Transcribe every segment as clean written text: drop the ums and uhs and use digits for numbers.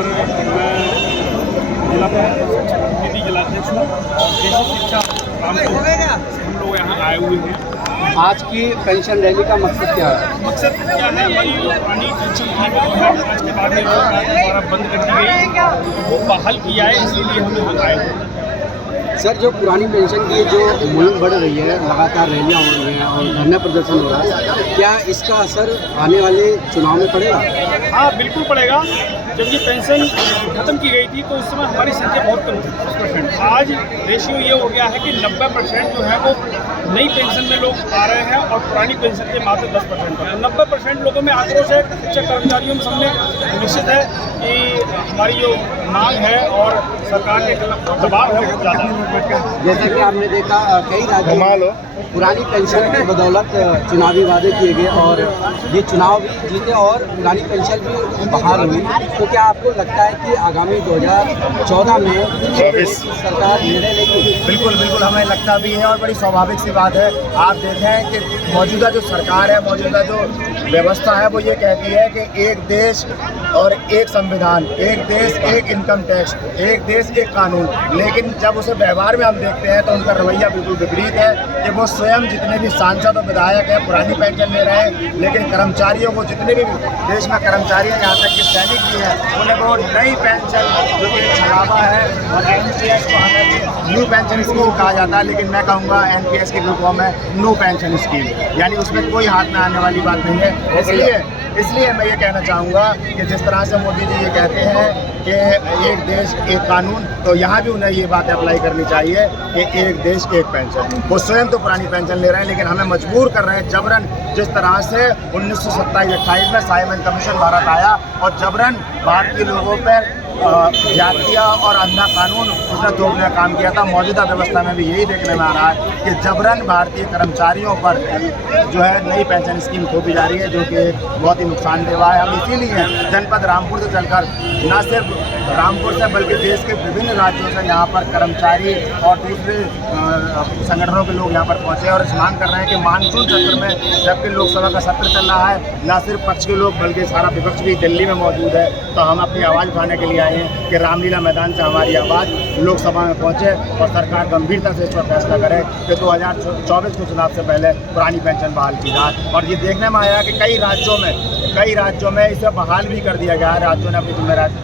और मैं जिला प्रतिनिधि जिलाध्यक्ष हूँ और देशी शिक्षा रामपुर से हम लोग यहाँ आए हुए हैं। आज की पेंशन रैली का मकसद क्या है? मकसद क्या है, हमारी जो पुरानी पेंशन थी वो है आज के बाद में सरकार द्वारा बंद कर दी गई, वो बहाल की जाए, इसीलिए हम यहाँ आए हुए हैं। सर, जो पुरानी पेंशन की जो मुहिम बढ़ रही है, लगातार रैलियाँ हो रही हैं और धरना प्रदर्शन हो रहा है, क्या इसका असर आने वाले चुनाव में पड़ेगा? हाँ, बिल्कुल पड़ेगा। जब ये पेंशन खत्म की गई थी तो उस समय हमारी संख्या बहुत कम थी, 10%। आज रेशियो ये हो गया है कि 90% जो है वो नई पेंशन में लोग आ रहे हैं और पुरानी पेंशन के मात्र 10% है। 90% लोगों में आक्रोश है, शिक्षक कर्मचारियों में सबने निश्चित है कि हमारी जो मांग है और सरकार के दबाव है वो ज़्यादा है। जैसा कि आपने देखा कई राज्यों में पुरानी पेंशन की बदौलत चुनावी वादे किए गए और ये चुनाव भी जीते और पुरानी पेंशन भी बहाल हुई। तो क्या आपको लगता है कि आगामी 2014 में सरकार निर्णय लेगी? बिल्कुल बिल्कुल, हमें लगता भी है और बड़ी स्वाभाविक सी बात है। आप देखें कि मौजूदा जो सरकार है, मौजूदा जो व्यवस्था है, वो ये कहती है कि एक देश और एक संविधान, एक देश एक इनकम टैक्स, एक देश एक कानून। लेकिन जब उसे व्यवहार में हम देखते हैं तो उनका रवैया बिल्कुल विपरीत है कि वो स्वयं जितने भी सांसद और विधायक हैं पुरानी पेंशन ले रहे हैं, लेकिन कर्मचारियों को, जितने भी देश में कर्मचारी हैं, यहाँ तक कि सैनिक भी हैं, उन्हें वो नई पेंशन जो कि छलावा है और NPS को हमें न्यू पेंशन स्कीम कहा जाता है, लेकिन मैं कहूँगा NPS की फुल फॉर्म है नो पेंशन स्कीम, यानी उसमें कोई हाथ में आने वाली बात नहीं है। इसलिए मैं ये कहना चाहूँगा कि जिस तरह से मोदी जी ये कहते हैं कि एक देश एक कानून, तो यहाँ भी उन्हें ये बात अप्लाई करनी चाहिए कि एक देश एक पेंशन। वो स्वयं तो पुरानी पेंशन ले रहे हैं, लेकिन हमें मजबूर कर रहे हैं जबरन। जिस तरह से 1927-28 में साइमन कमीशन भारत आया और जबरन भारतीय लोगों पर जातिया और अंधा कानून उसने थोपने का काम किया था। मौजूदा व्यवस्था में भी यही देखने में आ रहा है कि जबरन भारतीय कर्मचारियों पर जो है नई पेंशन स्कीम थोपी जा रही है, जो कि बहुत ही नुकसानदेह है। हम इसीलिए जनपद रामपुर से चलकर न सिर्फ रामपुर से बल्कि देश के विभिन्न राज्यों से यहाँ पर कर्मचारी और दूसरे संगठनों के लोग यहाँ पर पहुँचे और इस मांग कर रहे हैं कि मानसून सत्र में जबकि लोकसभा का सत्र चल रहा है, न सिर्फ पक्ष के लोग बल्कि सारा विपक्ष भी दिल्ली में मौजूद है, तो हम अपनी आवाज़ उठाने के लिए आए हैं कि रामलीला मैदान से हमारी आवाज़ लोकसभा में पहुँचे और सरकार गंभीरता से इस पर फैसला करे कि 2024 के चुनाव से पहले पुरानी पेंशन बहाल की जाए। और ये देखने में आया कि कई राज्यों में इसे बहाल भी कर दिया गया है, राज्यों ने अपनी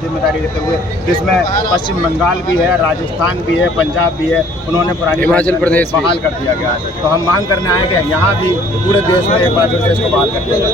जिम्मेदारी लेते हुए, जिसमें पश्चिम बंगाल भी है, राजस्थान भी है, पंजाब भी है, उन्होंने पुरानी हिमाचल प्रदेश बहाल कर दिया गया है। तो हम मांग करने आए कि यहाँ भी पूरे देश में एक बार फिर से इसको बहाल कर दिया जाए।